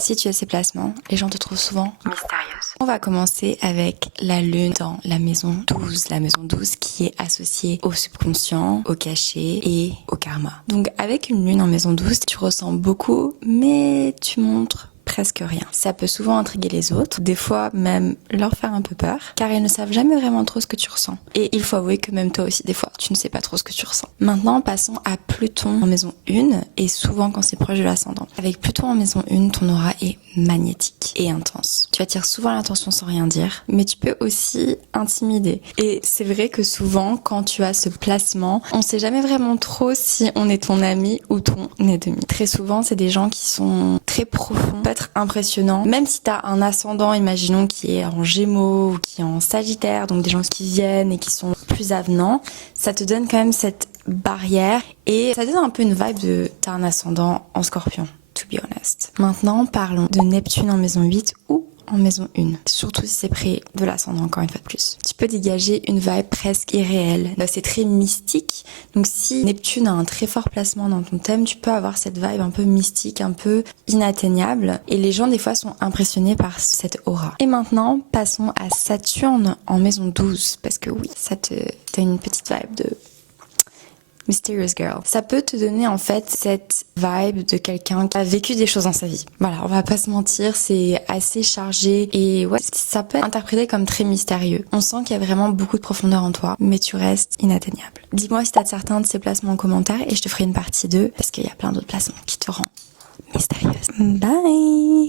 Si tu as ces placements, les gens te trouvent souvent mystérieuse. On va commencer avec la lune dans la maison 12. La maison 12 qui est associée au subconscient, au cachet et au karma. Donc avec une lune en maison 12, tu ressens beaucoup, mais tu montres presque rien. Ça peut souvent intriguer les autres, des fois même leur faire un peu peur, car ils ne savent jamais vraiment trop ce que tu ressens. Et il faut avouer que même toi aussi, des fois, tu ne sais pas trop ce que tu ressens. Maintenant, passons à Pluton en maison 1, et souvent quand c'est proche de l'ascendant. Avec Pluton en maison 1, ton aura est magnétique et intense. Tu attires souvent l'attention sans rien dire, mais tu peux aussi intimider. Et c'est vrai que souvent, quand tu as ce placement, on sait jamais vraiment trop si on est ton ami ou ton ennemi. Très souvent, c'est des gens qui sont très profonds, peut être impressionnants. Même si tu as un ascendant, imaginons, qui est en Gémeaux ou qui est en Sagittaire, donc des gens qui viennent et qui sont plus avenants, ça te donne quand même cette barrière et ça donne un peu une vibe de t'as un ascendant en Scorpion, to be honest. Maintenant, parlons de Neptune en maison 8 ou en maison 1, surtout si c'est près de l'ascendant, encore une fois de plus. Tu peux dégager une vibe presque irréelle. C'est très mystique. Donc si Neptune a un très fort placement dans ton thème, tu peux avoir cette vibe un peu mystique, un peu inatteignable. Et les gens, des fois, sont impressionnés par cette aura. Et maintenant, passons à Saturne en maison 12. Parce que oui, ça te donne une petite vibe de Mysterious Girl. Ça peut te donner en fait cette vibe de quelqu'un qui a vécu des choses dans sa vie. Voilà, on va pas se mentir, c'est assez chargé et ouais, ça peut être interprété comme très mystérieux. On sent qu'il y a vraiment beaucoup de profondeur en toi, mais tu restes inatteignable. Dis-moi si t'as certains de ces placements en commentaire et je te ferai une partie 2 parce qu'il y a plein d'autres placements qui te rendent mystérieuse. Bye!